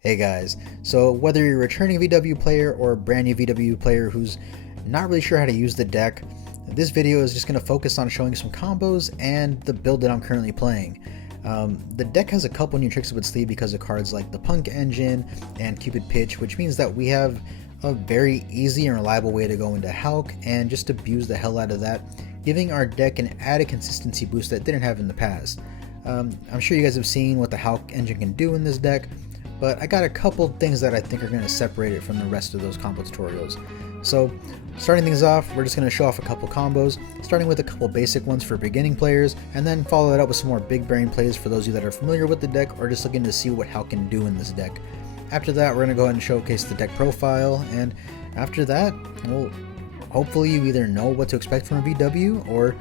Hey guys, so whether you're a returning VW player or a brand new VW player who's not really sure how to use the deck, this video is just going to focus on showing some combos and the build that I'm currently playing. The deck has a couple new tricks up its sleeve because of cards like the p.u.n.k engine and Cupid Pitch, which means that we have a very easy and reliable way to go into Hulk and just abuse the hell out of that, giving our deck an added consistency boost that it didn't have in the past. I'm sure you guys have seen what the Hulk engine can do in this deck, but I got a couple things that I think are going to separate it from the rest of those combo tutorials. So starting things off, we're just going to show off a couple combos, starting with a couple basic ones for beginning players, and then follow that up with some more big brain plays for those of you that are familiar with the deck or just looking to see what Hulk can do in this deck. After that, we're going to go ahead and showcase the deck profile, and after that, well, hopefully you either know what to expect from a VW or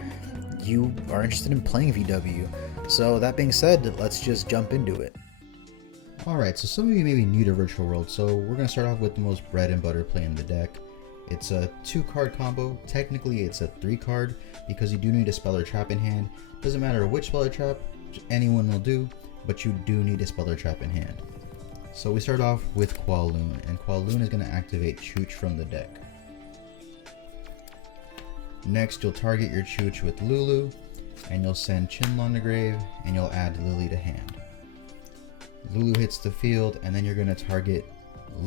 you are interested in playing VW. So that being said, let's just jump into it. Alright, so some of you may be new to Virtual World, so we're going to start off with the most bread and butter play in the deck. It's a 2-card combo. Technically it's a 3-card because you do need a spell or trap in hand. Doesn't matter which spell or trap, anyone will do, but you do need a spell or trap in hand. So we start off with Kaliga, and Kaliga is going to activate Chooch from the deck. Next you'll target your Chooch with Lulu, and you'll send Chinlong to grave, and you'll add Lily to hand. Lulu hits the field, and then you're going to target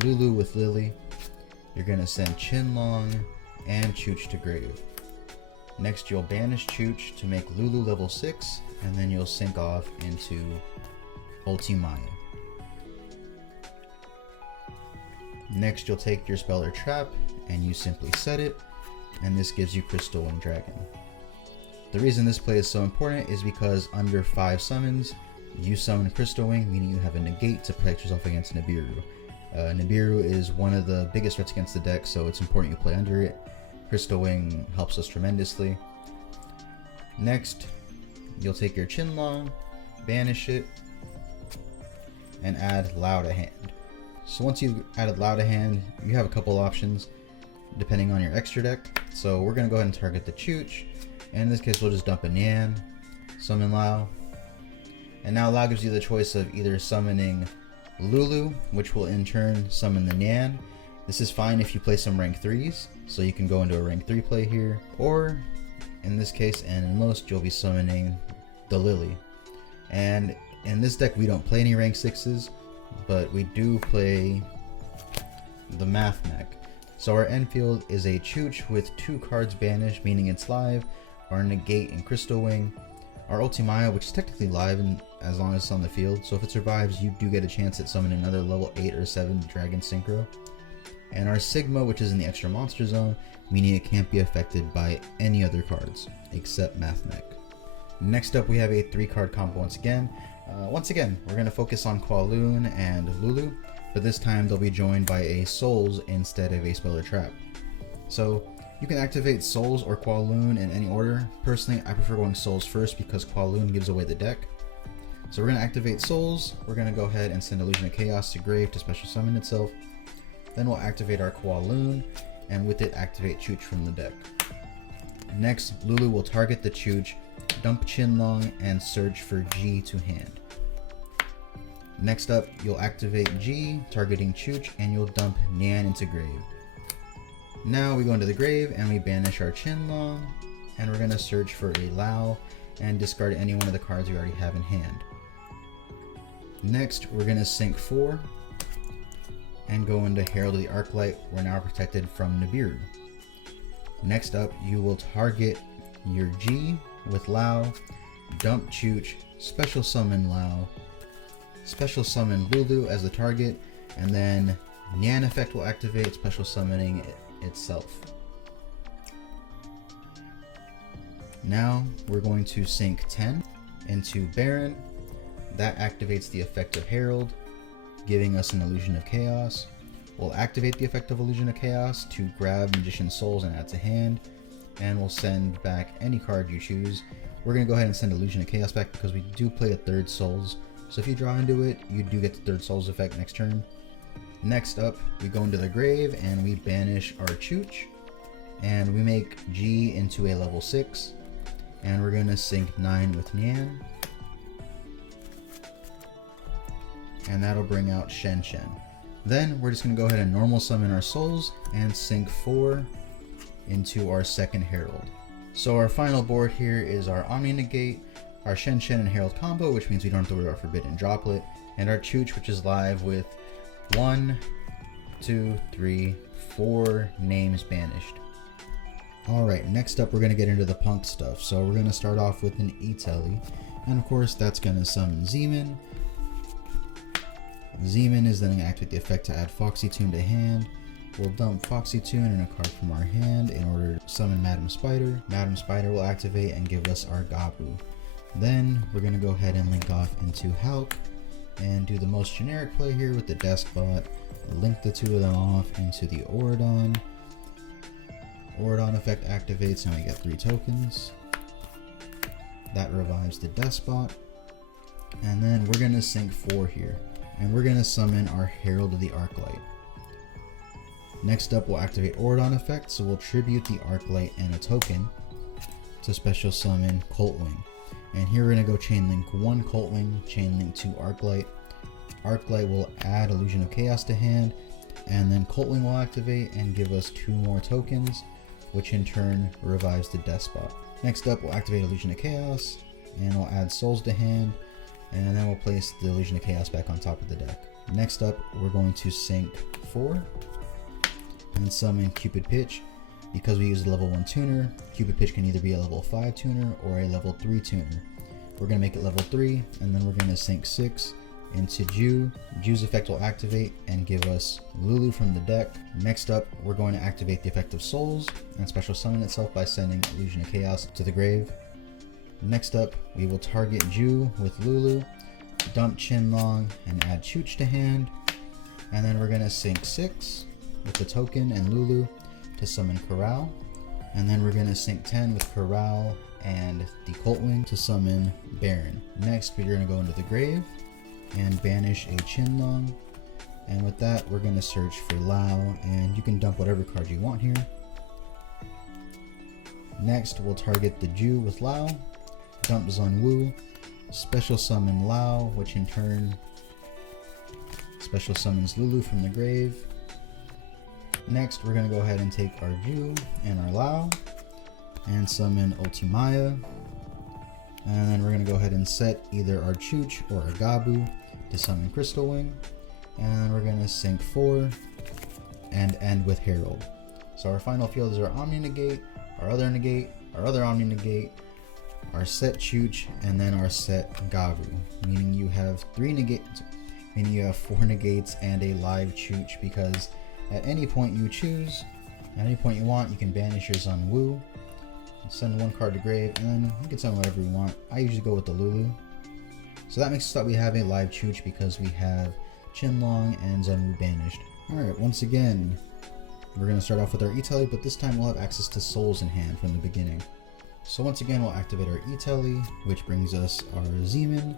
Lulu with Lily. You're going to send Chinlong and Chooch to grave. Next you'll banish Chooch to make Lulu level 6, and then you'll sync off into Ultsumaya. Next you'll take your spell or trap, and you simply set it, and this gives you Crystal Wing Dragon. The reason this play is so important is because under 5 summons, you summon Crystal Wing, meaning you have a negate to protect yourself against Nibiru. Nibiru is one of the biggest threats against the deck, so it's important you play under it. Crystal Wing helps us tremendously. Next, you'll take your Chinlong, banish it, and add Lao to hand. So once you've added Lao to hand, you have a couple options depending on your extra deck. So we're going to go ahead and target the Chooch, and in this case we'll just dump a Nyan, summon Lao. And now Lao gives you the choice of either summoning Lulu, which will in turn summon the Nyan. This is fine if you play some rank 3s, so you can go into a rank 3 play here. Or, in this case and in most, you'll be summoning the Lily. And in this deck we don't play any rank 6s, but we do play the Math Mech. So our end field is a Chooch with 2 cards banished, meaning it's live, our negate and Crystal Wing, our Ultsumaya, which is technically live as long as it's on the field, so if it survives you do get a chance at summoning another level 8 or 7 Dragon Synchro, and our Sigma, which is in the extra monster zone, meaning it can't be affected by any other cards except Math Mech. Next up we have a 3-card combo once again. We're going to focus on Kaliga and Lulu, but this time they'll be joined by a Souls instead of a spell or trap. So you can activate Souls or Kaliga in any order. Personally, I prefer going Souls first because Kaliga gives away the deck. So we're going to activate Souls. We're going to go ahead and send Illusion of Chaos to grave to special summon itself. Then we'll activate our Kaliga, and with it activate Chooch from the deck. Next, Lulu will target the Chooch, dump Chinlong, and search for G to hand. Next up, you'll activate G, targeting Chooch, and you'll dump Nyan into grave. Now we go into the grave and we banish our Chinlong, and we're going to search for a Lao and discard any one of the cards we already have in hand. Next, we're going to sync 4 and go into Herald of the Arclight. We're now protected from Nibiru. Next up, you will target your G with Lao, dump Chooch, special summon Lao, special summon Lulu as the target, and then Nyan effect will activate, special summoning itself. Now we're going to sync 10 into Baron. That activates the effect of Herald, giving us an Illusion of Chaos. We'll activate the effect of Illusion of Chaos to grab Magician's Souls and add to hand, and we'll send back any card you choose. We're going to go ahead and send Illusion of Chaos back because we do play a 3rd Souls, so if you draw into it, you do get the 3rd Souls effect next turn. Next up, we go into the grave and we banish our Chooch, and we make G into a level 6, and we're going to sync 9 with Nyan. and that'll bring out Shen Shen. Then we're just going to go ahead and normal summon our souls and sink 4 into our second Herald. So our final board here is our Omni Negate, our Shen Shen and Herald combo, which means we don't have to worry about Forbidden Droplet, and our Chooch, which is live with 1, 2, 3, 4 names banished. Alright, next up we're going to get into the punk stuff. So we're going to start off with an E-Telly, and of course that's going to summon Zeman. Zeman is then going to activate the effect to add Foxy Tune to hand. We'll dump Foxy Tune and a card from our hand in order to summon Madam Spider. Madam Spider will activate and give us our Gabu. Then we're going to go ahead and link off into Hulk and do the most generic play here with the Despot. Link the two of them off into the Oridon. Oridon effect activates and we get 3 tokens. That revives the Despot. And then we're going to sink 4 here. And we're going to summon our Herald of the Arclight. Next up, we'll activate Oridon effect, so we'll tribute the Arclight and a token to special summon Coltwing. And here we're going to go chain link 1 Coltwing, chain link 2 Arclight. Arclight will add Illusion of Chaos to hand, and then Coltwing will activate and give us 2 more tokens, which in turn revives the Despot. Next up, we'll activate Illusion of Chaos, and we'll add Souls to hand, and then we'll place the Illusion of Chaos back on top of the deck. Next up, we're going to sink 4 and summon Cupid Pitch. Because we use a level 1 tuner, Cupid Pitch can either be a level 5 tuner or a level 3 tuner. We're going to make it level 3, and then we're going to sink 6 into Ju. Ju's effect will activate and give us Lulu from the deck. Next up, we're going to activate the effect of Souls and special summon itself by sending Illusion of Chaos to the grave. Next up, we will target Ju with Lulu, dump Chinlong, and add Chooch to hand. And then we're going to sink 6 with the token and Lulu to summon Corral. And then we're going to sink 10 with Corral and the Coltwing to summon Baron. Next, we're going to go into the grave and banish a Chinlong. And with that, we're going to search for Lao, and you can dump whatever card you want here. Next, we'll target the Ju with Lao, dump Zunwu, special summon Lao, which in turn special summons Lulu from the grave. Next, we're going to go ahead and take our Ju and our Lao and summon Ultsumaya. And then we're going to go ahead and set either our Chooch or our Gabu to summon Crystal Wing. And then we're going to sink 4 and end with Herald. So our final field is our Omni Negate, our other Negate, our other Omni Negate, our set Chooch, and then our set Gabu. Meaning you have 3 negates, meaning you have 4 negates and a live Chooch, because at any point you choose, at any point you want, you can banish your Zunwu, send 1 card to grave, and then you can send whatever you want. I usually go with the Lulu. So that makes us that we have a live Chooch because we have Chinlong and Zunwu banished. Alright, once again, we're going to start off with our E-Telly, but this time we'll have access to Souls in hand from the beginning. So once again, we'll activate our E-Telly, which brings us our Zeman,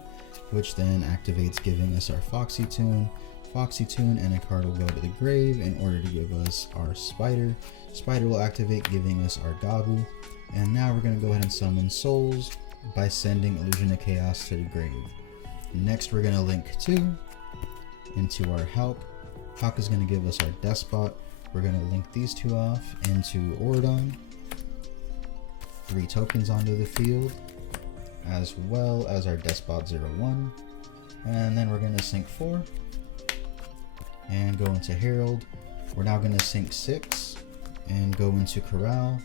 which then activates giving us our Foxy Tune, and a card will go to the grave in order to give us our Spider. Spider will activate, giving us our Gabu. And now we're going to go ahead and summon Souls by sending Illusion of Chaos to the grave. Next, we're going to link 2 into our Hulk. Hulk is going to give us our Despot. We're going to link these 2 off into Oridon. 3 tokens onto the field, as well as our Despot 01. And then we're going to sink 4 and go into Herald. We're now going to sink 6 and go into Corral.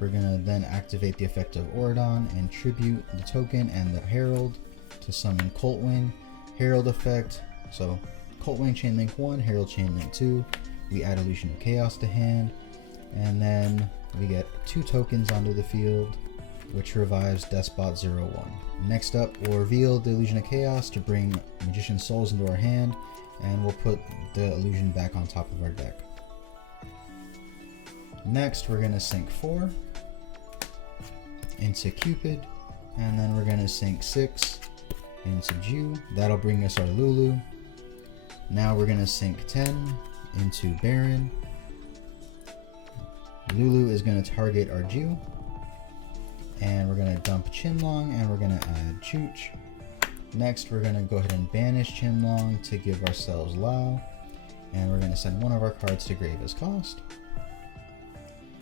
We're going to then activate the effect of Oridon and tribute the token and the Herald to summon Coltwing. Herald effect, so Coltwing chain link 1, Herald chain link 2. We add Illusion of Chaos to hand, and then we get 2 tokens onto the field, which revives Despot 01. Next up, we'll reveal the Illusion of Chaos to bring Magician Souls into our hand, and we'll put the illusion back on top of our deck. Next, we're going to sink 4 into Cupid, and then we're going to sink 6 into Ju. That'll bring us our Lulu. Now we're going to sink 10 into Baron. Lulu is going to target our Ju, and we're going to dump Chinlong, and we're going to add Chooch. Next, we're going to go ahead and banish Chinlong to give ourselves Lao. And we're going to send one of our cards to grave as cost.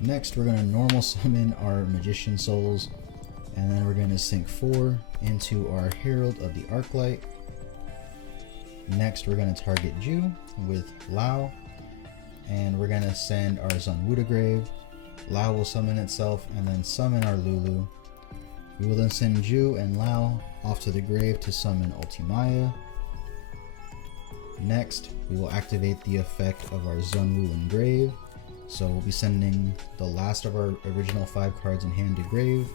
Next, we're going to normal summon our Magician Souls. And then we're going to sink 4 into our Herald of the Arclight. Next, we're going to target Ju with Lao. And we're going to send our Zunwu to grave. Lao will summon itself and then summon our Lulu. We will then send Ju and Lao off to the grave to summon Ultsumaya. Next, we will activate the effect of our Zunwu in grave. So we'll be sending the last of our original 5 cards in hand to grave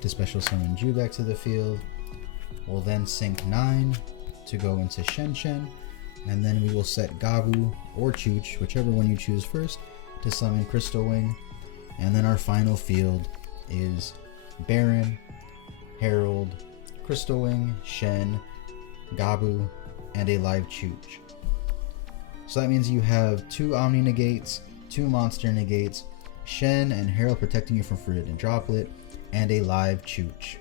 to special summon Ju back to the field. We'll then sink 9 to go into Shen Shen, and then we will set Gabu or Chooch, whichever one you choose first, to summon Crystal Wing. And then our final field is Baron, Herald, Crystal Wing, Shen, Gabu, and a live Chooch. So that means you have 2 Omni Negates, 2 Monster Negates, Shen and Herald protecting you from Forbidden Droplet, and a live Chooch.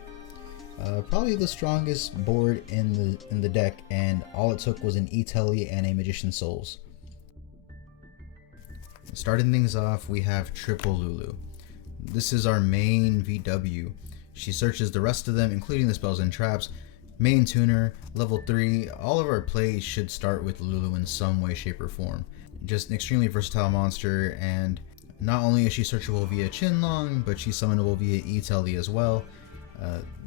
Probably the strongest board in the deck, and all it took was an E-Telly and a Magician Souls. Starting things off, we have Triple Lulu. This is our main VW. She searches the rest of them, including the spells and traps. Main tuner, level 3. All of our plays should start with Lulu in some way, shape, or form. Just an extremely versatile monster, and not only is she searchable via Chinlong, but she's summonable via E-Telly as well.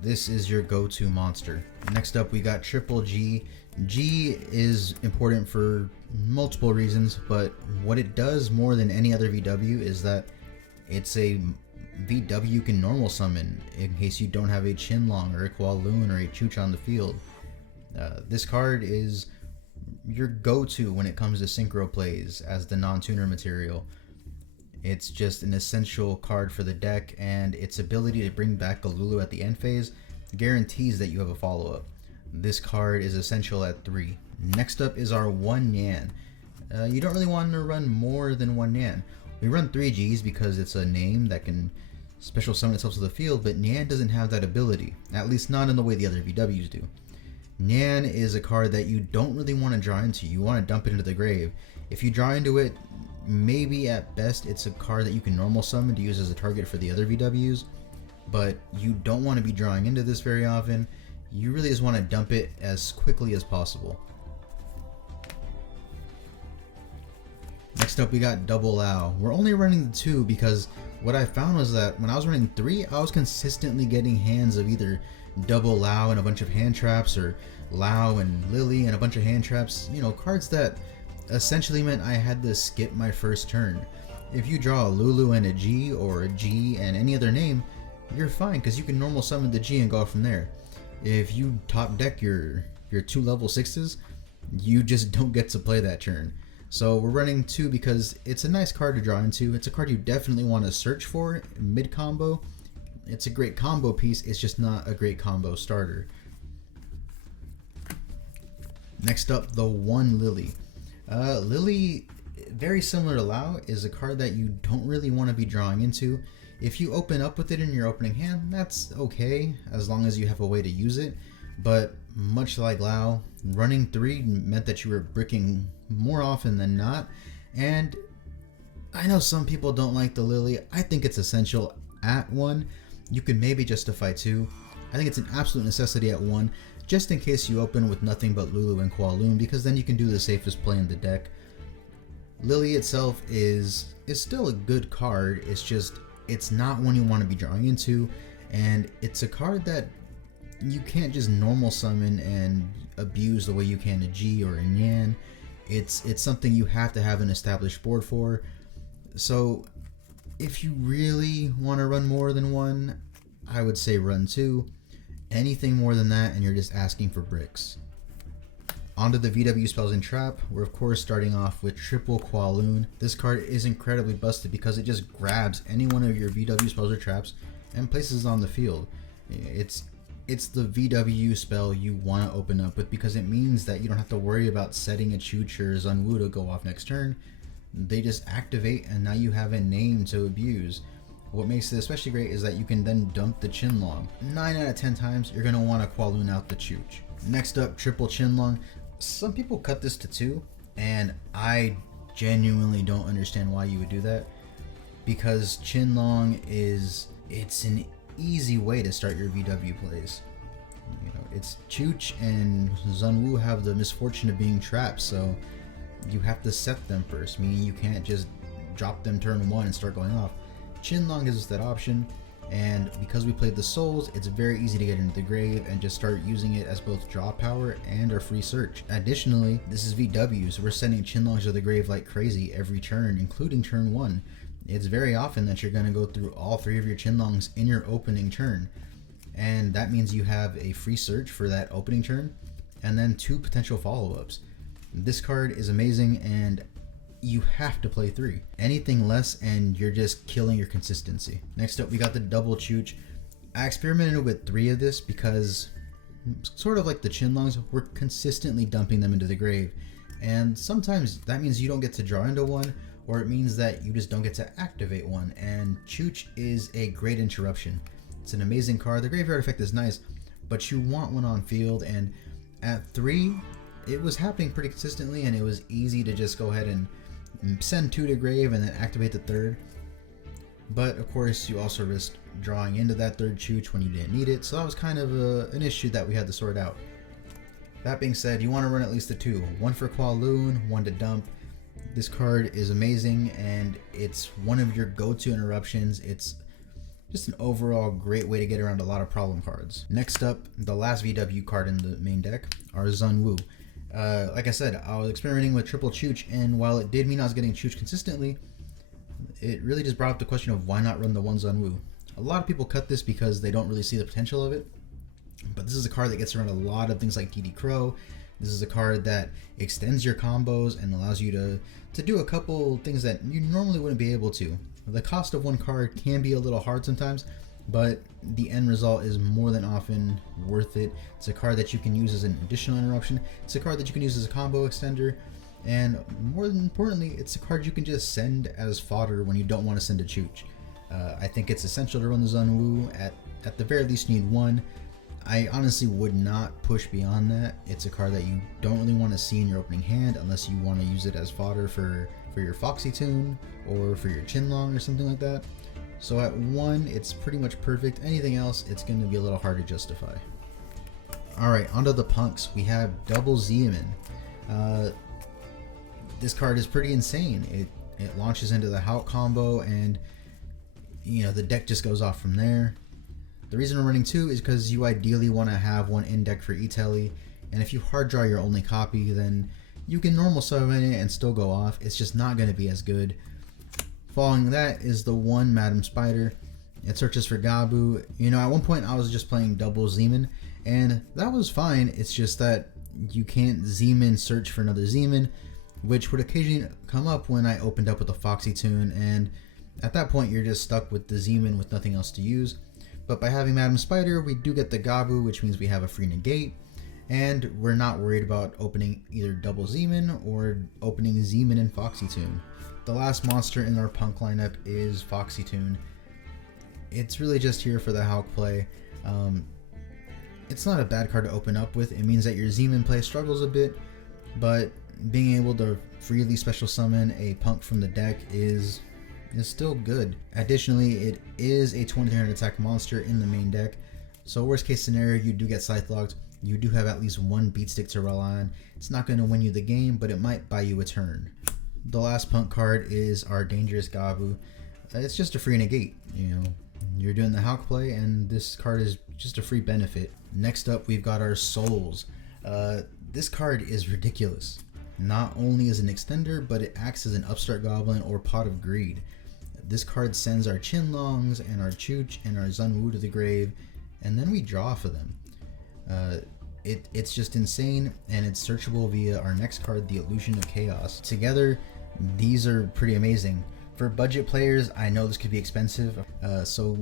This is your go-to monster. Next up, we got Triple G. G is important for multiple reasons, but what it does more than any other VW is that it's a VW you can normal summon in case you don't have a Chinlong or a Kowloon or a Chooch on the field. This card is your go-to when it comes to synchro plays as the non-tuner material. It's just an essential card for the deck, and its ability to bring back a Lulu at the end phase guarantees that you have a follow-up. This card is essential at 3. Next up is our 1 Nyan. You don't really want to run more than 1 Nyan. We run 3 Gs because it's a name that can special summon itself to the field, but Nyan doesn't have that ability, at least not in the way the other VWs do. Nyan is a card that you don't really want to draw into. You want to dump it into the grave. If you draw into it, maybe at best it's a card that you can normal summon to use as a target for the other VWs, but you don't want to be drawing into this very often. You really just want to dump it as quickly as possible. Next up, we got Double Lao. We're only running the 2 because what I found was that when I was running 3, I was consistently getting hands of either Double Lao and a bunch of hand traps, or Lao and Lily and a bunch of hand traps. You know, cards that essentially meant I had to skip my first turn. If you draw a Lulu and a G, or a G and any other name, you're fine because you can normal summon the G and go from there. If you top deck your 2 level 6s, you just don't get to play that turn. So we're running 2 because it's a nice card to draw into. It's a card you definitely want to search for mid combo. It's a great combo piece, it's just not a great combo starter. Next up, the 1 Lily. Lily, very similar to Lao, is a card that you don't really want to be drawing into. If you open up with it in your opening hand, that's okay, as long as you have a way to use it. But much like Lao, running 3 meant that you were bricking more often than not. And I know some people don't like the Lily. I think it's essential at 1. You can maybe justify 2. I think it's an absolute necessity at 1, just in case you open with nothing but Lulu and Kowloon, because then you can do the safest play in the deck. Lily itself is still a good card. It's just, it's not one you want to be drawing into, and it's a card that you can't just normal summon and abuse the way you can a G or a Nyan. It's something you have to have an established board for. So if you really want to run more than 1, I would say run 2. Anything more than that and you're just asking for bricks. Onto the VW spells and trap. We're of course starting off with Triple Kowloon. This card is incredibly busted because it just grabs any one of your VW spells or traps and places it on the field. It's the VW spell you want to open up with because it means that you don't have to worry about setting a Chooch or Zunwu to go off next turn. They just activate and now you have a name to abuse. What makes it especially great is that you can then dump the Chinlong. 9 out of 10 times you're going to want to Kowloon out the Chooch. Next up, triple Chinlong. Some people cut this to 2, and I genuinely don't understand why you would do that, because Chinlong it's an easy way to start your VW plays. You know, it's Chooch and Zunwu have the misfortune of being trapped, so you have to set them first, meaning you can't just drop them turn 1 and start going off. Chinlong gives us that option, and because we played the souls, it's very easy to get into the grave and just start using it as both draw power and our free search. Additionally, this is VW, so we're sending Chinlongs to the grave like crazy every turn, including turn 1. It's very often that you're going to go through all 3 of your Chinlongs in your opening turn, and that means you have a free search for that opening turn and then 2 potential follow-ups. This card is amazing, and you have to play 3. Anything less and you're just killing your consistency. Next up, we got the double Chooch. I experimented with 3 of this because, sort of like the Chinlongs, we're consistently dumping them into the grave, and sometimes that means you don't get to draw into one, or it means that you just don't get to activate one, and Chooch is a great interruption. It's an amazing card. The graveyard effect is nice, but you want one on field, and at 3 it was happening pretty consistently, and it was easy to just go ahead and send 2 to grave and then activate the 3rd. But of course, you also risked drawing into that 3rd Chooch when you didn't need it, so that was kind of an issue that we had to sort out. That being said, you want to run at least the 2. 1 for Kowloon, 1 to dump. This card is amazing, and it's one of your go-to interruptions. It's just an overall great way to get around a lot of problem cards. Next up, the last VW card in the main deck, are Zunwu. Like I said, I was experimenting with triple Chooch, and while it did mean I was getting Chooch consistently, it really just brought up the question of why not run the 1 Zunwu. A lot of people cut this because they don't really see the potential of it, but this is a card that gets around a lot of things like DD Crow. This is a card that extends your combos and allows you to do a couple things that you normally wouldn't be able to. The cost of 1 card can be a little hard sometimes, but the end result is more than often worth it. It's a card that you can use as an additional interruption. It's a card that you can use as a combo extender, and more than importantly, it's a card you can just send as fodder when you don't want to send a Chooch. I think it's essential to run the Zunwu. At the very least, you need 1. I honestly would not push beyond that. It's a card that you don't really want to see in your opening hand unless you want to use it as fodder for your Foxy Tune or for your Chinlong or something like that. So at 1, it's pretty much perfect. Anything else, it's going to be a little hard to justify. Alright, onto the punks. We have double Zeman. This card is pretty insane. It launches into the Hulk combo, and you know, the deck just goes off from there. The reason we're running 2 is because you ideally want to have 1 in deck for E-Telly, and if you hard draw your only copy, then you can normal summon it and still go off. It's just not going to be as good. Following that is the 1 Madam Spider. It searches for Gabu. You know, at one point I was just playing double Zeman, and that was fine. It's just that you can't Zeman search for another Zeman, which would occasionally come up when I opened up with a Foxy Tune, and at that point you're just stuck with the Zeman with nothing else to use. But by having Madam Spider, we do get the Gabu, which means we have a free negate, and we're not worried about opening either double Zeman or opening Zeman and Foxy Tune. The last monster in our punk lineup is Foxy Tune. It's really just here for the Hulk play. It's not a bad card to open up with. It means that your Zeman play struggles a bit, but being able to freely special summon a punk from the deck is still good. Additionally, it is a 2300 attack monster in the main deck, so worst case scenario, you do get Scythe locked. You do have at least 1 beat stick to rely on. It's not going to win you the game, but it might buy you a turn. The last punk card is our Dangerous Gabu. It's just a free negate. You know, you're doing the Hulk play, and this card is just a free benefit. Next up, we've got our Souls. This card is ridiculous. Not only as an extender, but it acts as an Upstart Goblin or Pot of Greed. This card sends our Chinlongs and our Chooch and our Zunwu to the grave, and then we draw for them. It's just insane, and it's searchable via our next card, the Illusion of Chaos. Together, these are pretty amazing. For budget players, I know this could be expensive, so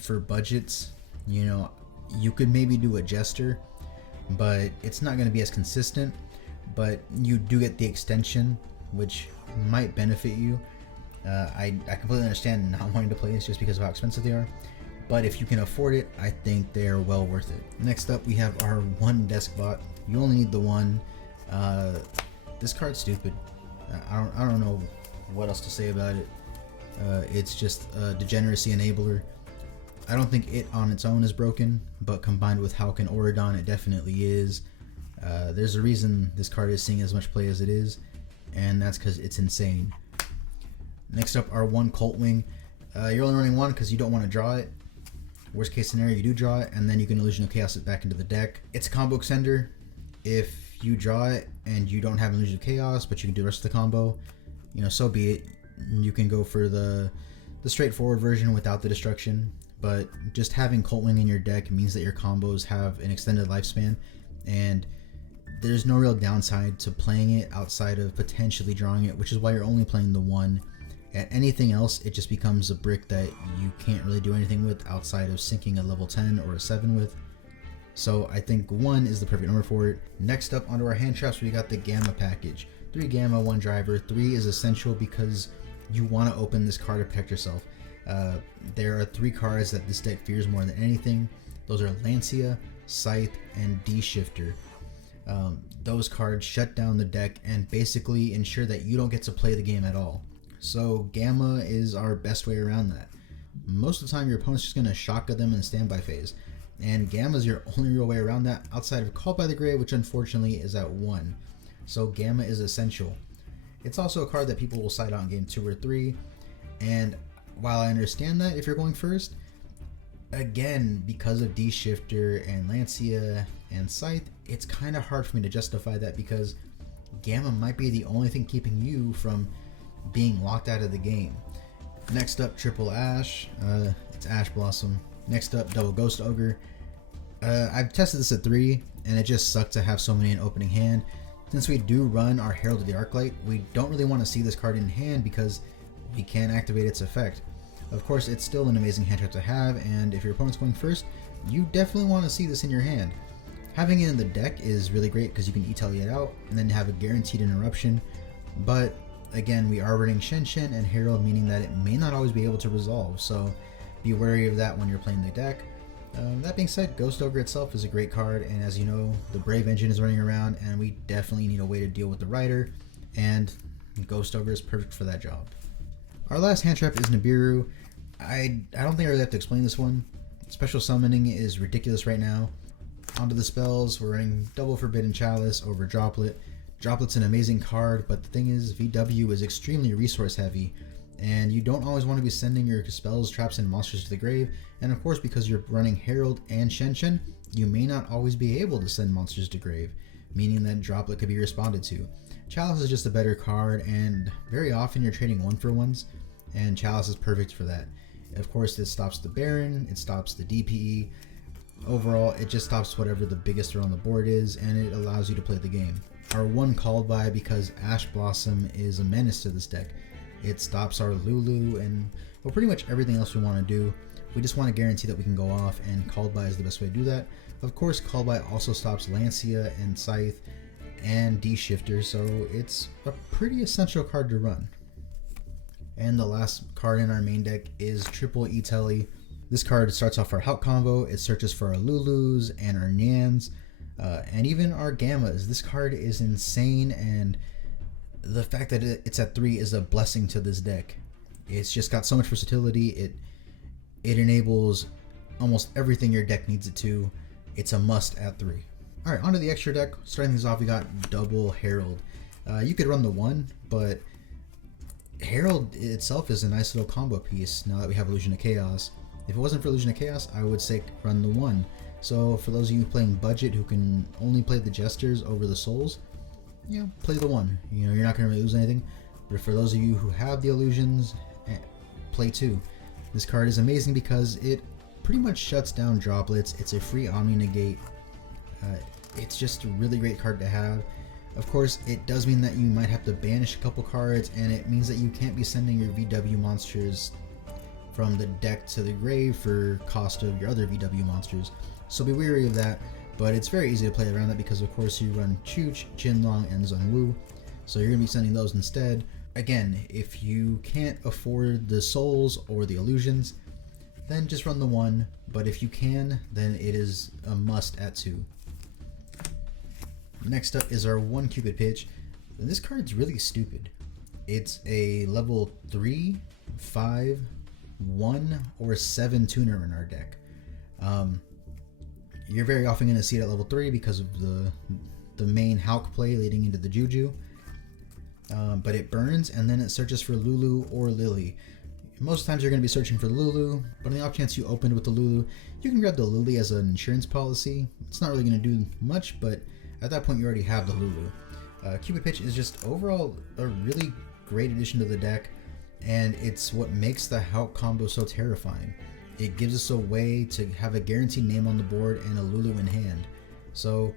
for budgets, you know, you could maybe do a Jester, but it's not going to be as consistent, but you do get the extension, which might benefit you. I completely understand not wanting to play this just because of how expensive they are, but if you can afford it, I think they are well worth it. Next up, we have our one desk bot. You only need the one. This card's stupid. I don't know what else to say about it. It's just a degeneracy enabler. I don't think it on its own is broken, but combined with p.u.n.k and Oridon, it definitely is. There's a reason this card is seeing as much play as it is, and that's because it's insane. Next up, our one Colt Wing. You're only running one because you don't want to draw it. Worst case scenario, you do draw it, and then you can Illusion of Chaos it back into the deck. It's a combo extender. If you draw it and you don't have Illusion of Chaos, but you can do the rest of the combo, you know, so be it. You can go for the straightforward version without the destruction, but just having Colt Wing in your deck means that your combos have an extended lifespan, and there's no real downside to playing it outside of potentially drawing it, which is why you're only playing the one. At anything else, it just becomes a brick that you can't really do anything with outside of sinking a level 10 or a 7 with. So I think 1 is the perfect number for it. Next up, onto our hand traps, we got the Gamma package. 3 Gamma, 1 Driver. 3 is essential because you want to open this card to protect yourself. There are 3 cards that this deck fears more than anything. Those are Lancia, Scythe, and D-Shifter. Those cards shut down the deck and basically ensure that you don't get to play the game at all. So Gamma is our best way around that. Most of the time your opponent's just going to shotgun them in the standby phase, and Gamma is your only real way around that outside of Called by the Grave, which unfortunately is at 1. So Gamma is essential. It's also a card that people will side out in game 2 or 3, and while I understand that if you're going first, again, because of D-Shifter and Lancia and Scythe, it's kind of hard for me to justify that because Gamma might be the only thing keeping you from being locked out of the game. Next up, triple Ash. It's Ash Blossom. Next up, double Ghost Ogre. I've tested this at 3, and it just sucked to have so many in opening hand. Since we do run our Herald of the Arclight, we don't really want to see this card in hand because we can't activate its effect. Of course, it's still an amazing hand trap to have, and if your opponent's going first, you definitely want to see this in your hand. Having it in the deck is really great because you can E-Tally it out and then have a guaranteed interruption, but again, we are running Shen Shen and Herald, meaning that it may not always be able to resolve, so be wary of that when you're playing the deck. That being said, Ghost Ogre itself is a great card, and as you know, the Brave engine is running around, and we definitely need a way to deal with the Rider, and Ghost Ogre is perfect for that job. Our last hand trap is Nibiru. I don't think I really have to explain this one. Special summoning is ridiculous right now. Onto the spells, we're running double Forbidden Chalice over Droplet. Droplet's an amazing card, but the thing is, VW is extremely resource heavy, and you don't always want to be sending your spells, traps, and monsters to the grave, and of course because you're running Herald and Shen Shen, you may not always be able to send monsters to grave, meaning that Droplet could be responded to. Chalice is just a better card, and very often you're trading 1-for-1s, and Chalice is perfect for that. Of course, this stops the Baron, it stops the DPE. Overall, it just stops whatever the biggest throw on the board is, and it allows you to play the game. Our one called by because Ash Blossom is a menace to this deck. It stops our Lulu and well, pretty much everything else we want to do. We just want to guarantee that we can go off, and called by is the best way to do that. Of course, called by also stops Lancia and Scythe and D-Shifter, so it's a pretty essential card to run. And the last card in our main deck is triple E-Telly. This card starts off our Hulk combo. It searches for our Lulus and our Nyans, and even our Gammas. This card is insane, and the fact that it's at 3 is a blessing to this deck. It's just got so much versatility. It enables almost everything your deck needs it to. It's a must at 3. Alright, onto the extra deck. Starting things off, we got double Herald. You could run the 1, but Herald itself is a nice little combo piece now that we have Illusion of Chaos. If it wasn't for Illusion of Chaos, I would say run the 1. So for those of you playing budget who can only play the Jesters over the Souls, yeah, play the 1. You know, you're not going to really lose anything. But for those of you who have the Illusions, play 2. This card is amazing because it pretty much shuts down Droplets. It's a free Omni Negate. It's just a really great card to have. Of course, it does mean that you might have to banish a couple cards, and it means that you can't be sending your VW monsters from the deck to the grave for cost of your other VW monsters. So be wary of that, but it's very easy to play around that because of course you run Chooch, Jinlong, and Zunwu, so you're going to be sending those instead. Again, if you can't afford the Souls or the Illusions, then just run the 1, but if you can, then it is a must at 2. Next up is our 1 Cupid Pitch. This card's really stupid. It's a level 3, 5, 1, or 7 tuner in our deck. You're very often going to see it at level 3 because of the main p.u.n.k play leading into the Juju. But it burns and then it searches for Lulu or Lily. Most times you're going to be searching for Lulu, but on the off chance you opened with the Lulu, you can grab the Lily as an insurance policy. It's not really going to do much, but at that point you already have the Lulu. Cupid Pitch is just overall a really great addition to the deck, and it's what makes the p.u.n.k combo so terrifying. It gives us a way to have a guaranteed name on the board and a Lulu in hand. So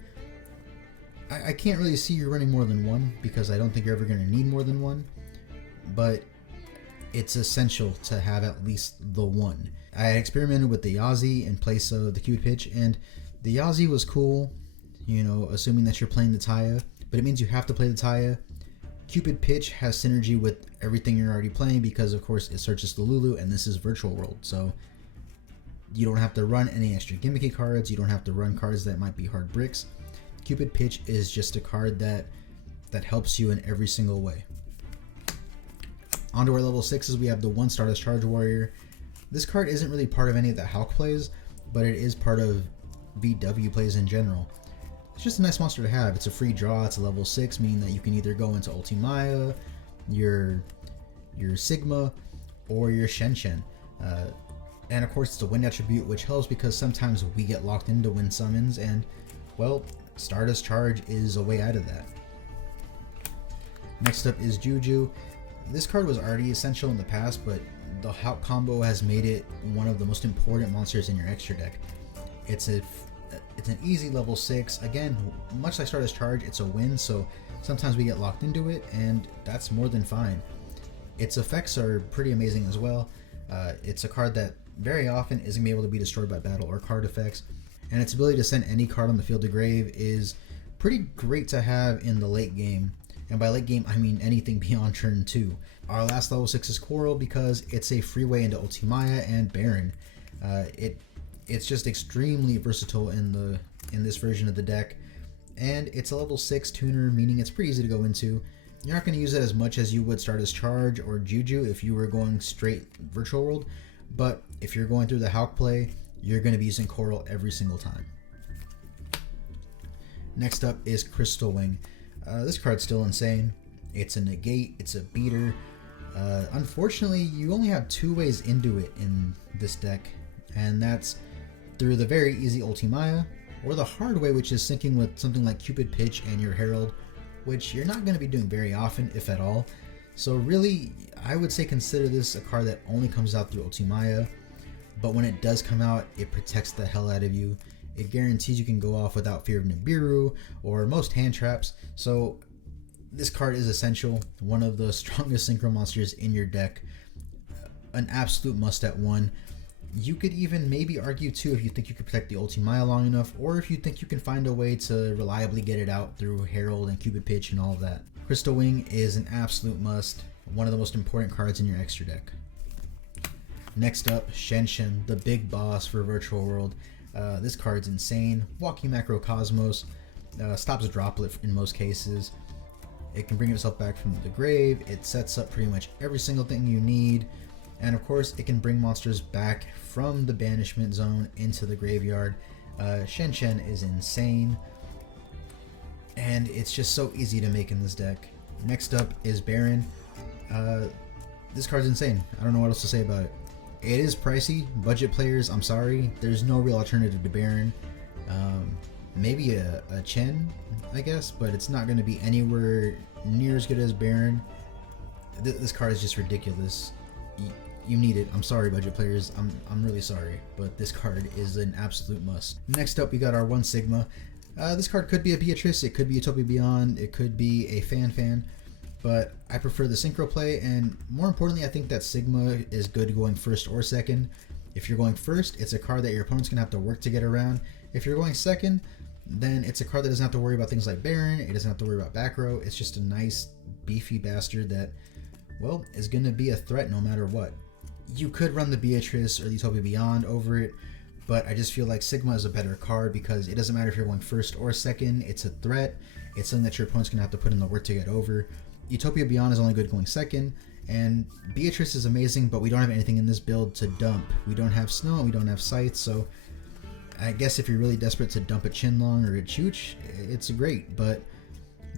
I can't really see you running more than 1 because I don't think you're ever going to need more than 1, but it's essential to have at least the 1. I experimented with the Yazi in place of the Cupid Pitch, and the Yazi was cool, you know, assuming that you're playing the Taya, but it means you have to play the Taya. Cupid Pitch has synergy with everything you're already playing because of course it searches the Lulu, and this is Virtual World, so you don't have to run any extra gimmicky cards, you don't have to run cards that might be hard bricks. Cupid Pitch is just a card that helps you in every single way. On to our level 6s, we have the 1 Stardust Charge Warrior. This card isn't really part of any of the p.u.n.k plays, but it is part of VW plays in general. It's just a nice monster to have. It's a free draw, it's a level 6, meaning that you can either go into Ultsumaya, your Sigma, or your Shen. And of course it's a wind attribute, which helps because sometimes we get locked into wind summons, and well, Stardust Charge is a way out of that. Next up is Juju. This card was already essential in the past, but the p.u.n.k combo has made it one of the most important monsters in your extra deck. It's an easy level 6. Again, much like Stardust Charge, it's a win, so sometimes we get locked into it, and that's more than fine. Its effects are pretty amazing as well. It's a card that very often isn't going to be able to be destroyed by battle or card effects, and its ability to send any card on the field to grave is pretty great to have in the late game. And by late game, I mean anything beyond turn 2. Our last level 6 is Coral because it's a freeway into Ultsumaya and Baron. It's just extremely versatile in this version of the deck, and it's a level 6 tuner, meaning it's pretty easy to go into. You're not going to use it as much as you would Stardust Charge or Juju if you were going straight Virtual World, but if you're going through the p.u.n.k play, you're going to be using Coral every single time. Next up is Crystal Wing. This card's still insane. It's a negate, it's a beater. Unfortunately, you only have 2 ways into it in this deck, and that's through the very easy Ultsumaya, or the hard way, which is syncing with something like Cupid Pitch and your Herald, which you're not going to be doing very often, if at all. So really, I would say consider this a card that only comes out through Ultsumaya, but when it does come out, it protects the hell out of you. It guarantees you can go off without fear of Nibiru or most hand traps, so this card is essential, one of the strongest synchro monsters in your deck, an absolute must at 1. You could even maybe argue too if you think you could protect the Ultsumaya long enough, or if you think you can find a way to reliably get it out through Herald and Cupid Pitch and all of that. Crystal Wing is an absolute must, one of the most important cards in your extra deck. Next up, Shen, the big boss for Virtual World. This card's insane. Walking Macrocosmos, stops a droplet in most cases. It can bring itself back from the grave. It sets up pretty much every single thing you need. And of course, it can bring monsters back from the banishment zone into the graveyard. Shen is insane. And it's just so easy to make in this deck. Next up is Baron. This card's insane. I don't know what else to say about it. It is pricey. Budget players, I'm sorry. There's no real alternative to Baron. Maybe a Chen, I guess, but it's not going to be anywhere near as good as Baron. This card is just ridiculous. You need it. I'm sorry, budget players. I'm really sorry, but this card is an absolute must. Next up, we got our 1 Sigma. This card could be a Beatrice, it could be Utopia Beyond, it could be a Fan, but I prefer the synchro play, and more importantly, I think that Sigma is good going first or second. If you're going first, it's a card that your opponent's going to have to work to get around. If you're going second, then it's a card that doesn't have to worry about things like Baron, it doesn't have to worry about back row. It's just a nice, beefy bastard that, well, is going to be a threat no matter what. You could run the Beatrice or the Utopia Beyond over it, but I just feel like Sigma is a better card because it doesn't matter if you're going first or second. It's a threat. It's something that your opponent's going to have to put in the work to get over. Utopia Beyond is only good going second, and Beatrice is amazing, but we don't have anything in this build to dump. We don't have Snow, we don't have Scythe, so I guess if you're really desperate to dump a Chinlong or a Chooch, it's great, but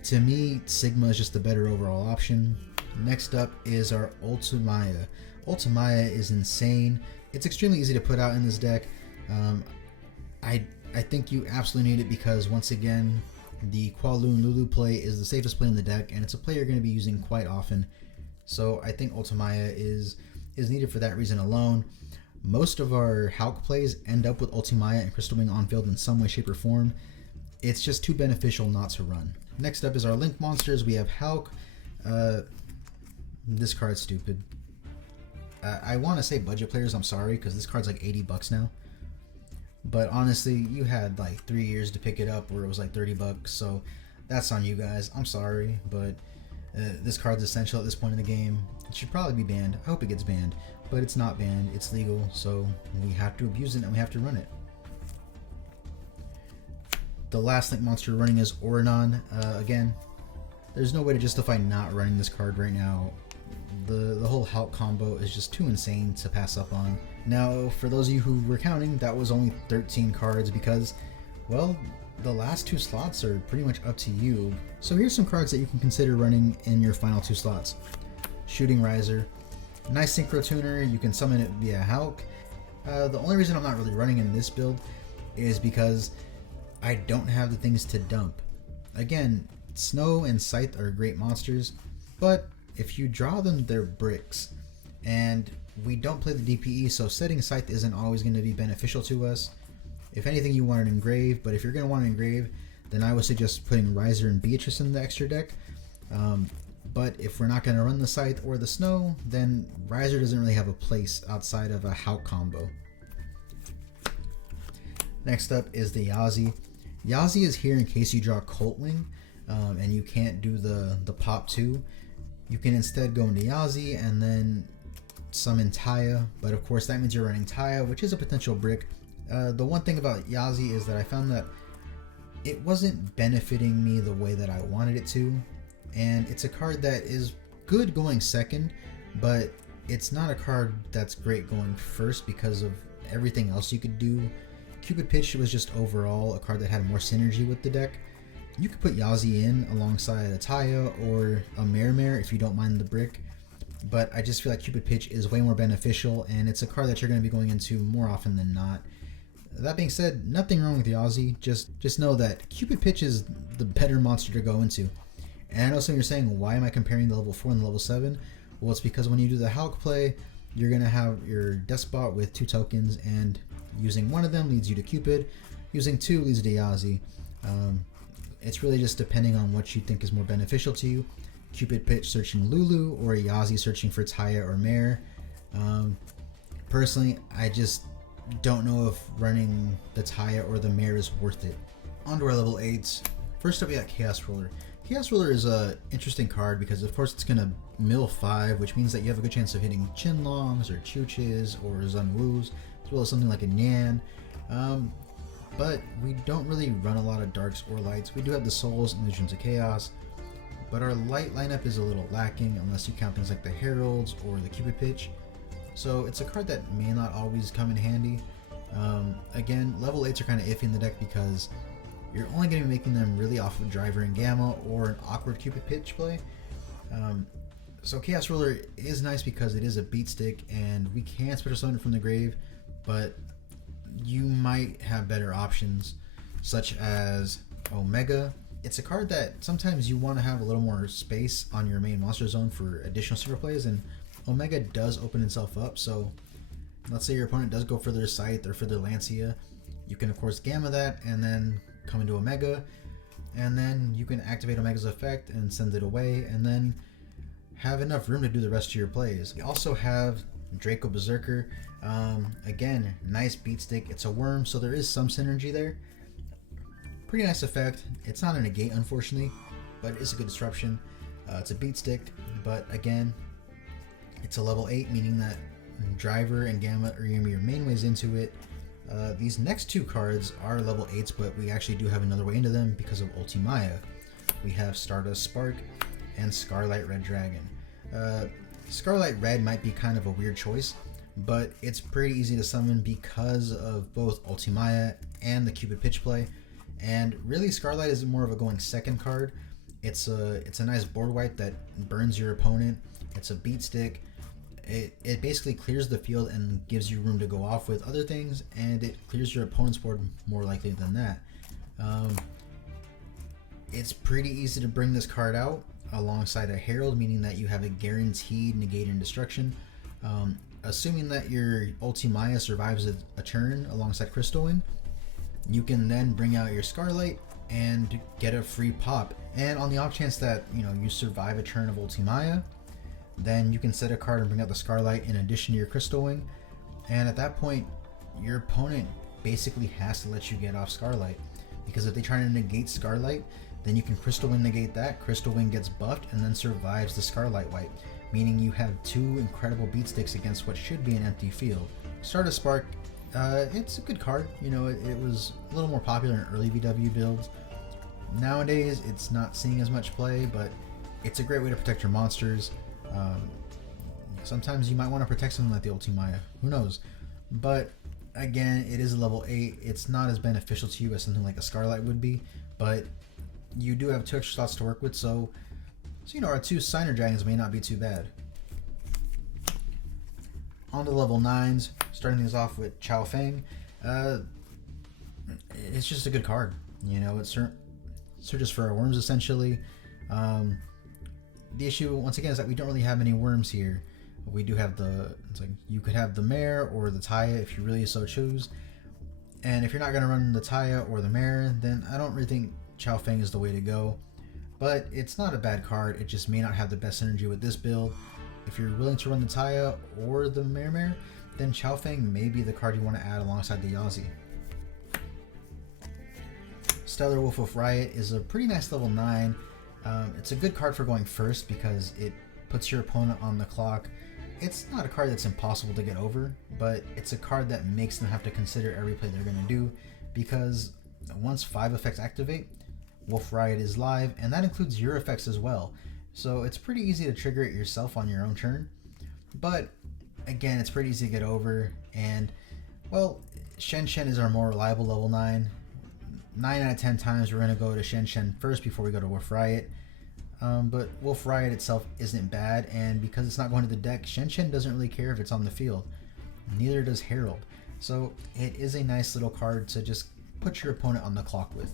to me, Sigma is just the better overall option. Next up is our Ultsumaya. Ultsumaya is insane. It's extremely easy to put out in this deck. I think you absolutely need it because, once again, the Kowloon Lulu play is the safest play in the deck, and it's a play you're going to be using quite often. So I think Ultsumaya is needed for that reason alone. Most of our Hulk plays end up with Ultsumaya and Crystal Wing on field in some way, shape, or form. It's just too beneficial not to run. Next up is our Link monsters. We have Hulk. This card's stupid. I want to say budget players, I'm sorry, because this card's like $80 now. But honestly, you had like 3 years to pick it up where it was like $30, so that's on you guys. I'm sorry, but this card's essential at this point in the game. It should probably be banned. I hope it gets banned, but it's not banned. It's legal, so we have to abuse it and we have to run it. The last Link monster we're running is Oranon. Again, there's no way to justify not running this card right now. The whole Hulk combo is just too insane to pass up on. Now, for those of you who were counting, that was only 13 cards because, well, the last 2 slots are pretty much up to you. So here's some cards that you can consider running in your final 2 slots. Shooting Riser. Nice Synchro Tuner, you can summon it via Hulk. The only reason I'm not really running in this build is because I don't have the things to dump. Again, Snow and Scythe are great monsters, but if you draw them, they're bricks. And we don't play the DPE, so setting Scythe isn't always going to be beneficial to us. If anything, you want an Engrave, but if you're going to want an Engrave, then I would suggest putting Riser and Beatrice in the extra deck. But if we're not going to run the Scythe or the Snow, then Riser doesn't really have a place outside of a Hulk combo. Next up is the Yazi. Yazi is here in case you draw Colt Wing and you can't do the pop 2. You can instead go into Yazi and then summon Taya, but of course that means you're running Taya, which is a potential brick. The one thing about Yazi is that I found that it wasn't benefiting me the way that I wanted it to, and it's a card that is good going second, but it's not a card that's great going first because of everything else you could do. Cupid Pitch was just overall a card that had more synergy with the deck. You could put Yazi in alongside a Taya or a Mare if you don't mind the brick, but I just feel like Cupid Pitch is way more beneficial, and it's a card that you're going to be going into more often than not. That being said, nothing wrong with Yazi, just know that Cupid Pitch is the better monster to go into. And I know some of you are saying, why am I comparing the level 4 and the level 7? Well, it's because when you do the Hulk play, you're going to have your Despot with 2 tokens, and using one of them leads you to Cupid, using 2 leads you to Yazi. It's really just depending on what you think is more beneficial to you. Cupid Pitch searching Lulu, or Yazi searching for Taya or Mare. Personally, I just don't know if running the Taya or the Mare is worth it. On to our level 8s. First up we got Chaos Roller. Chaos Roller is a interesting card because of course it's going to mill 5, which means that you have a good chance of hitting Chinlongs or Chooches or Zunwoos, as well as something like a Nyan. But we don't really run a lot of Darks or Lights. We do have the Souls and Illusions of Chaos, but our Light lineup is a little lacking unless you count things like the Heralds or the Cupid Pitch. So it's a card that may not always come in handy. Again, level 8s are kind of iffy in the deck because you're only going to be making them really off of Driver and Gamma or an awkward Cupid Pitch play. So Chaos Roller is nice because it is a beat stick and we can special summon it from the grave, but you might have better options such as Omega. It's a card that sometimes you want to have a little more space on your main monster zone for additional super plays, and Omega does open itself up. So let's say your opponent does go for their Scythe or for their Lancia, you can of course Gamma that and then come into Omega, and then you can activate Omega's effect and send it away, and then have enough room to do the rest of your plays. You also have Draco Berserker. Again, nice beat stick. It's a worm, so there is some synergy there. Pretty nice effect. It's not a negate, unfortunately, but it's a good disruption. It's a beat stick, but again, it's a level 8, meaning that Driver and Gamma are going to be your main ways into it. These next two cards are level 8s, but we actually do have another way into them because of Ultsumaya. We have Stardust Spark and Scarlet Red Dragon. Scarlet Red might be kind of a weird choice, but it's pretty easy to summon because of both Ultsumaya and the Cupid Pitch Play. And really, Scarlet is more of a going second card. It's a nice board wipe that burns your opponent. It's a beat stick. It basically clears the field and gives you room to go off with other things, and it clears your opponent's board more likely than that. It's pretty easy to bring this card out alongside a Herald, meaning that you have a guaranteed negate and destruction. Assuming that your Ultsumaya survives a turn alongside Crystal Wing, you can then bring out your Scarlet and get a free pop. And on the off chance that you survive a turn of Ultsumaya, then you can set a card and bring out the Scarlet in addition to your Crystal Wing. And at that point, your opponent basically has to let you get off Scarlet, because if they try to negate Scarlet, then you can Crystal Wing negate that. Crystal Wing gets buffed and then survives the Scarlet wipe, meaning you have two incredible beat sticks against what should be an empty field. Stardust Spark, it's a good card. It was a little more popular in early VW builds. Nowadays, it's not seeing as much play, but it's a great way to protect your monsters. Sometimes you might want to protect something like the Ultsumaya, who knows? But again, it is a level 8. It's not as beneficial to you as something like a Scarlet would be, but you do have 2 extra slots to work with, so our 2 Signer Dragons may not be too bad. On to level 9s, starting things off with Chao-Feng. It's just a good card. It searches for our worms essentially. The issue once again is that we don't really have any worms here. We do have you could have the Mare or the Taya if you really so choose. And if you're not going to run the Taya or the Mare, then I don't really think Chao-Feng is the way to go. But it's not a bad card, it just may not have the best synergy with this build. If you're willing to run the Taya or the Mare, then Chao-Feng may be the card you want to add alongside the Yazi. Stellar Wolf of Riot is a pretty nice level 9. It's a good card for going first because it puts your opponent on the clock. It's not a card that's impossible to get over, but it's a card that makes them have to consider every play they're going to do, because once 5 effects activate, Wolf Riot is live, and that includes your effects as well. So it's pretty easy to trigger it yourself on your own turn, but again, it's pretty easy to get over. And well, Shen Shen is our more reliable level 9. 9 out of 10 times we're going to go to Shen Shen first before we go to Wolf Riot. But Wolf Riot itself isn't bad, and because it's not going to the deck, Shen Shen doesn't really care if it's on the field. Neither does Herald. So it is a nice little card to just put your opponent on the clock with.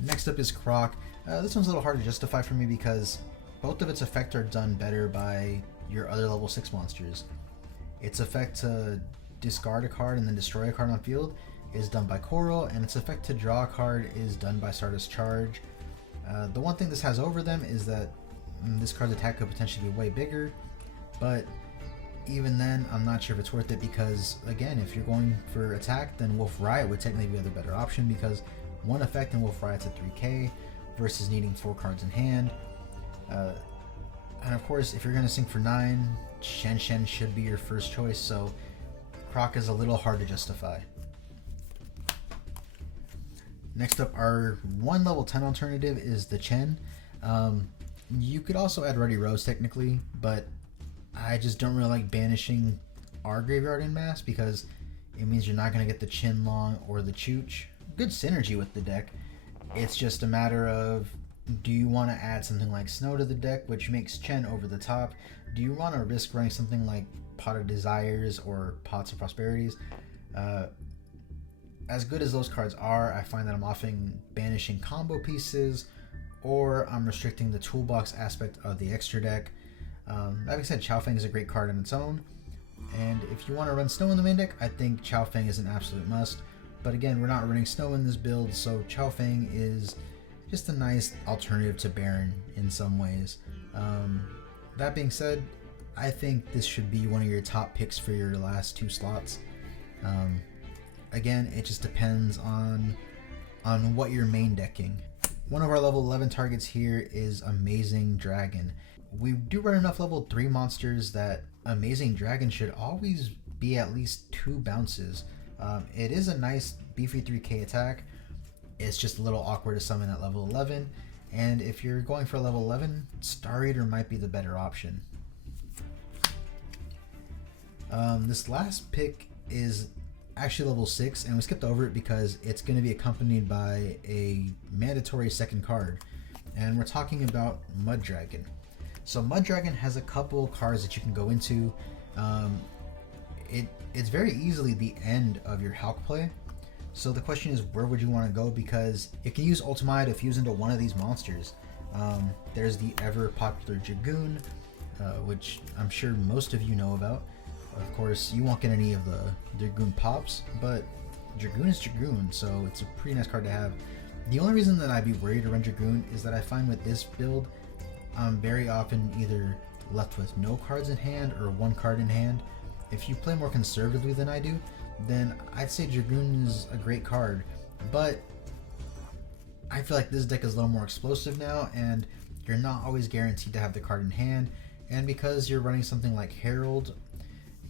Next up is Croc. This one's a little hard to justify for me because both of its effects are done better by your other level 6 monsters. Its effect to discard a card and then destroy a card on field is done by Coral, and its effect to draw a card is done by Stardust Charge. The one thing this has over them is that this card's attack could potentially be way bigger, but even then, I'm not sure if it's worth it because, again, if you're going for attack, then Wolf Riot would technically be the better option because one effect in Wolf Riot's at 3k versus needing 4 cards in hand. And of course, if you're going to sink for 9, Shen Shen should be your first choice, so Croc is a little hard to justify. Next up, our 1 level 10 alternative is the Chen. You could also add Ruddy Rose technically, but I just don't really like banishing our graveyard in mass because it means you're not going to get the Chin Long or the Chooch. Good synergy with the deck. It's just a matter of, do you want to add something like Snow to the deck, which makes Chen over the top? Do you want to risk running something like Pot of Desires or Pots of Prosperities? As good as those cards are, I find that I'm often banishing combo pieces, or I'm restricting the toolbox aspect of the extra deck. That being said, Chao-Feng is a great card on its own, and if you want to run Snow in the main deck, I think Chao-Feng is an absolute must. But again, we're not running Snow in this build, so Chao-Feng is just a nice alternative to Baron in some ways. That being said, I think this should be one of your top picks for your last 2 slots. Again, it just depends on what you're main decking. One of our level 11 targets here is Amazing Dragon. We do run enough level 3 monsters that Amazing Dragon should always be at least 2 bounces. It is a nice beefy 3k attack. It's just a little awkward to summon at level 11, and if you're going for level 11, Star Eater might be the better option. This last pick is actually level 6, and we skipped over it because it's going to be accompanied by a mandatory second card, and we're talking about Mud Dragon. So Mud Dragon has a couple cards that you can go into. It's very easily the end of your Hulk play. So the question is, where would you want to go? Because you can use Ultsumaya to fuse into one of these monsters. There's the ever popular Dragoon, which I'm sure most of you know about. Of course, you won't get any of the Dragoon pops, but Dragoon is Dragoon, so it's a pretty nice card to have. The only reason that I'd be worried to run Dragoon is that I find with this build, I'm very often either left with no cards in hand or 1 card in hand. If you play more conservatively than I do, then I'd say Dragoon is a great card, but I feel like this deck is a little more explosive now, and you're not always guaranteed to have the card in hand, and because you're running something like Herald,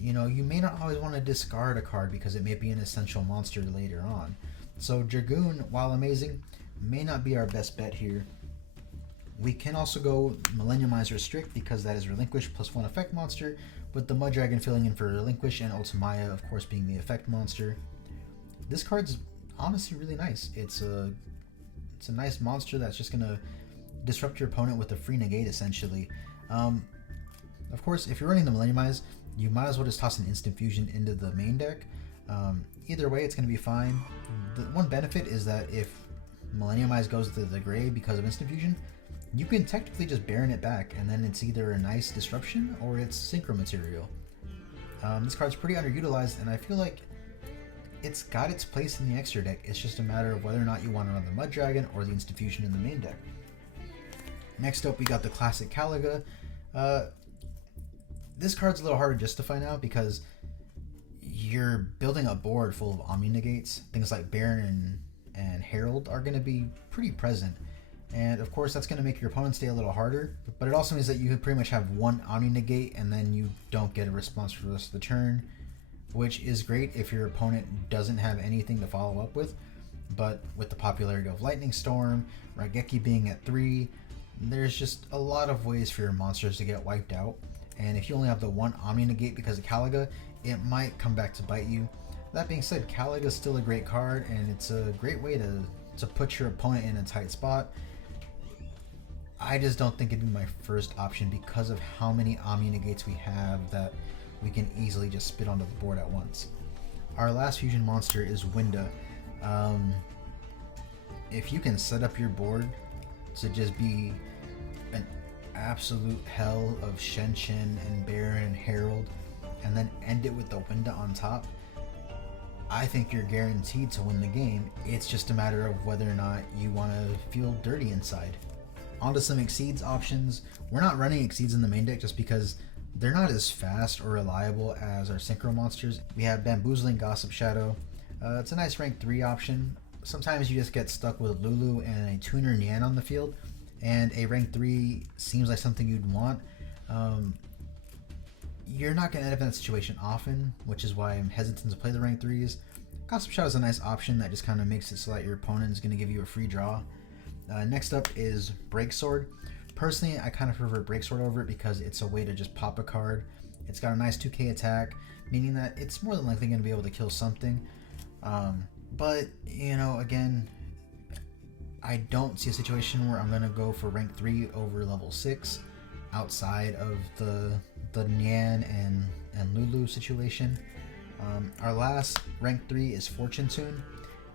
you know, you may not always want to discard a card because it may be an essential monster later on. So Dragoon, while amazing, may not be our best bet here. We can also go Millenniumize Restrict because that is Relinquish plus 1 effect monster, with the Mud Dragon filling in for Relinquish and Ultsumaya, of course, being the effect monster. This card's honestly really nice. It's a nice monster that's just gonna disrupt your opponent with a free negate, essentially. Of course, if you're running the Millenniumize, you might as well just toss an Instant Fusion into the main deck. Either way, it's gonna be fine. The one benefit is that if Millenniumize goes to the grave because of Instant Fusion, you can technically just Baron it back, and then it's either a nice disruption or it's synchro material. This card's pretty underutilized, and I feel like it's got its place in the extra deck. It's just a matter of whether or not you want to run the Mud Dragon or the Instant Fusion in the main deck. Next up, we got the classic Kaliga. This card's a little harder to justify now because you're building a board full of Omni Negates. Things like Baron and Herald are going to be pretty present. And of course, that's going to make your opponent stay a little harder, but it also means that you could pretty much have 1 Omni Negate and then you don't get a response for the rest of the turn, which is great if your opponent doesn't have anything to follow up with. But with the popularity of Lightning Storm, Raigeki being at 3, there's just a lot of ways for your monsters to get wiped out. And if you only have the 1 Omni Negate because of Kaliga, it might come back to bite you. That being said, Kaliga is still a great card, and it's a great way to put your opponent in a tight spot. I just don't think it'd be my first option because of how many Omni Negates we have that we can easily just spit onto the board at once. Our last fusion monster is Winda. If you can set up your board to just be an absolute hell of Shen and Baron and Herald, and then end it with the Winda on top, I think you're guaranteed to win the game. It's just a matter of whether or not you want to feel dirty inside. Onto some Exceeds options. We're not running Exceeds in the main deck just because they're not as fast or reliable as our synchro monsters. We have Bamboozling Gossip Shadow. It's a nice rank 3 option. Sometimes you just get stuck with Lulu and a tuner Nyan on the field, and a rank 3 seems like something you'd want. You're not going to end up in that situation often, which is why I'm hesitant to play the rank 3s. Gossip Shadow is a nice option that just kind of makes it so that your opponent is going to give you a free draw. Next up is Breaksword. Personally, I kind of prefer Breaksword over it because it's a way to just pop a card. It's got a nice 2k attack, meaning that it's more than likely going to be able to kill something. But, you know, again, I don't see a situation where I'm going to go for rank 3 over level 6 outside of the Nyan and Lulu situation. Our last rank 3 is Fortune Tune.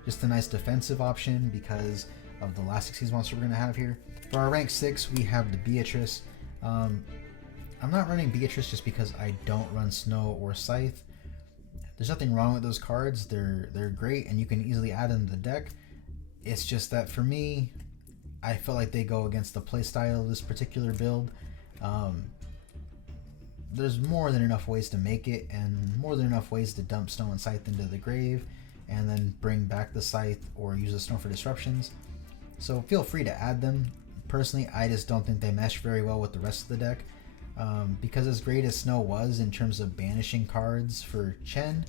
Just a nice defensive option because of the last Exceeds monster we're going to have here. For our rank 6, we have the Beatrice. I'm not running Beatrice just because I don't run Snow or Scythe. There's nothing wrong with those cards. They're great and you can easily add them to the deck. It's just that for me, I felt like they go against the playstyle of this particular build. There's more than enough ways to make it and more than enough ways to dump Snow and Scythe into the grave and then bring back the Scythe or use the Snow for disruptions. so feel free to add them. Personally, I just don't think they mesh very well with the rest of the deck. Because as great as Snow was in terms of banishing cards for Chen,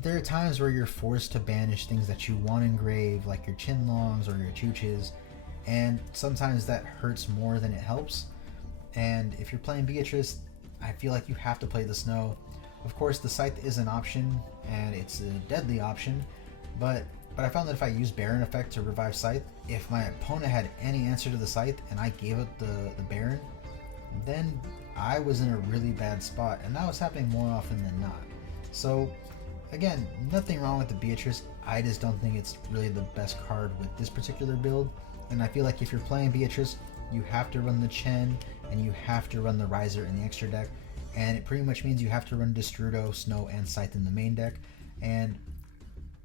there are times where you're forced to banish things that you want engraved, like your Chinlongs or your Chooches, and sometimes that hurts more than it helps. And if you're playing Beatrice, I feel like you have to play the Snow. Of course, the Scythe is an option, and it's a deadly option, but I found that if I use Baron effect to revive Scythe, if my opponent had any answer to the Scythe and I gave it the Baron, then I was in a really bad spot, and that was happening more often than not. So again, nothing wrong with the Beatrice, I just don't think it's really the best card with this particular build, and I feel like if you're playing Beatrice, you have to run the Chen, and you have to run the Riser in the extra deck, and it pretty much means you have to run Destrudo, Snow, and Scythe in the main deck, and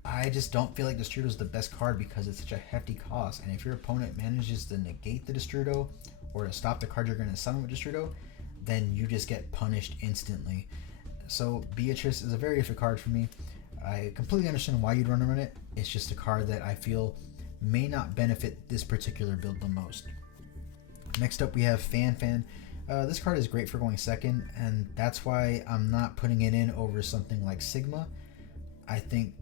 I just don't feel like Destrudo is the best card because it's such a hefty cost, and if your opponent manages to negate the Destrudo or to stop the card you're going to summon with Destrudo, then you just get punished instantly. So Beatrice is a very iffy card for me. I completely understand why you'd want to run it. It's just a card that I feel may not benefit this particular build the most. Next up we have Fan. This card is great for going second, and that's why I'm not putting it in over something like Sigma. I think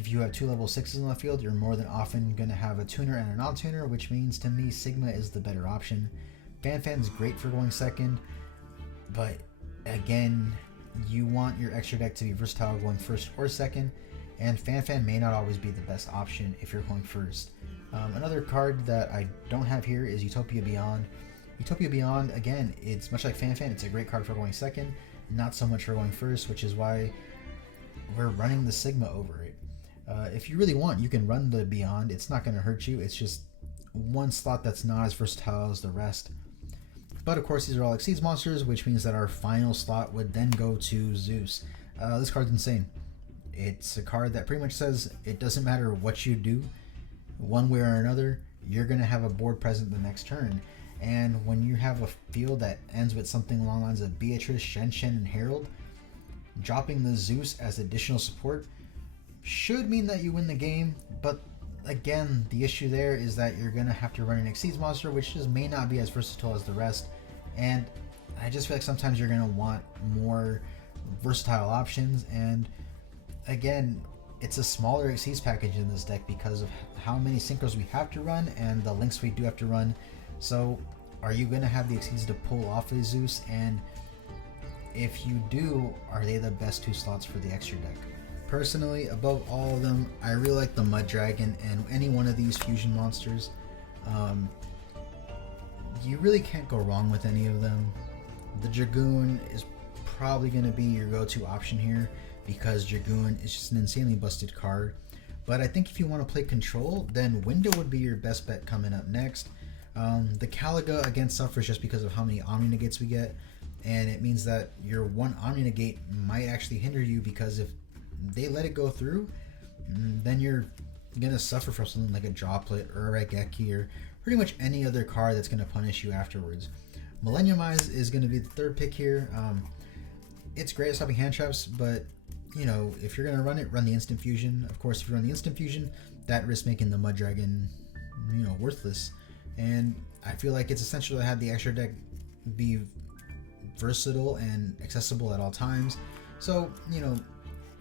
if you have 2 level 6s on the field, you're more than often going to have a tuner and a non-tuner, which means to me Sigma is the better option. Fan is great for going second, but again, you want your extra deck to be versatile going first or second, and Fan may not always be the best option if you're going first. Another card that I don't have here is Utopia Beyond. Utopia Beyond, again, it's much like Fan, it's a great card for going second, not so much for going first, which is why we're running the Sigma over it. If you really want, you can run the Beyond. It's not going to hurt you. It's just one slot that's not as versatile as the rest. But of course, these are all Exceeds monsters, which means that our final slot would then go to Zeus. This card's insane. It's a card that pretty much says it doesn't matter what you do, one way or another, you're going to have a board present the next turn. And when you have a field that ends with something along the lines of Beatrice, Shen, and Herald, dropping the Zeus as additional support should mean that you win the game, but again, the issue there is that you're going to have to run an Exceeds monster, which just may not be as versatile as the rest, and I just feel like sometimes you're going to want more versatile options, and again, it's a smaller Exceeds package in this deck because of how many synchros we have to run and the links we do have to run. So are you going to have the Exceeds to pull off a Zeus, and if you do, are they the best 2 slots for the extra deck? Personally, above all of them, I really like the Mud Dragon and any one of these fusion monsters. You really can't go wrong with any of them. The Dragoon is probably going to be your go-to option here because Dragoon is just an insanely busted card. But I think if you want to play Control, then Window would be your best bet coming up next. The Kaliga again suffers just because of how many Omni Negates we get, and it means that your one Omni Negate might actually hinder you because if they let it go through, then you're gonna suffer from something like a Droplet or a Regeki or pretty much any other card that's gonna punish you afterwards. Millenniumize is gonna be the 3rd pick here. It's great at stopping hand traps, but you know, if you're gonna run it, run the Instant Fusion. Of course, if you run the Instant Fusion, that risks making the Mud Dragon, you know, worthless. And I feel like it's essential to have the extra deck be versatile and accessible at all times. So, you know,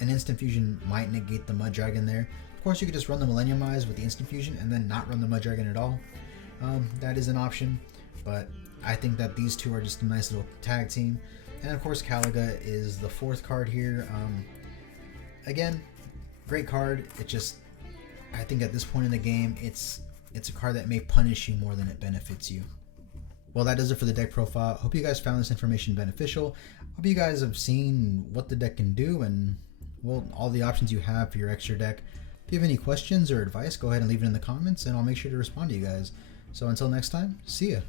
an Instant Fusion might negate the Mud Dragon there. Of course, you could just run the Millenniumize with the Instant Fusion and then not run the Mud Dragon at all. That is an option, but I think that these two are just a nice little tag team. And of course, Kaliga is the 4th card here. Again, great card. It just, I think at this point in the game, it's a card that may punish you more than it benefits you. Well, that does it for the deck profile. Hope you guys found this information beneficial. Hope you guys have seen what the deck can do and, well, all the options you have for your extra deck. If you have any questions or advice, go ahead and leave it in the comments and I'll make sure to respond to you guys. So until next time, see ya.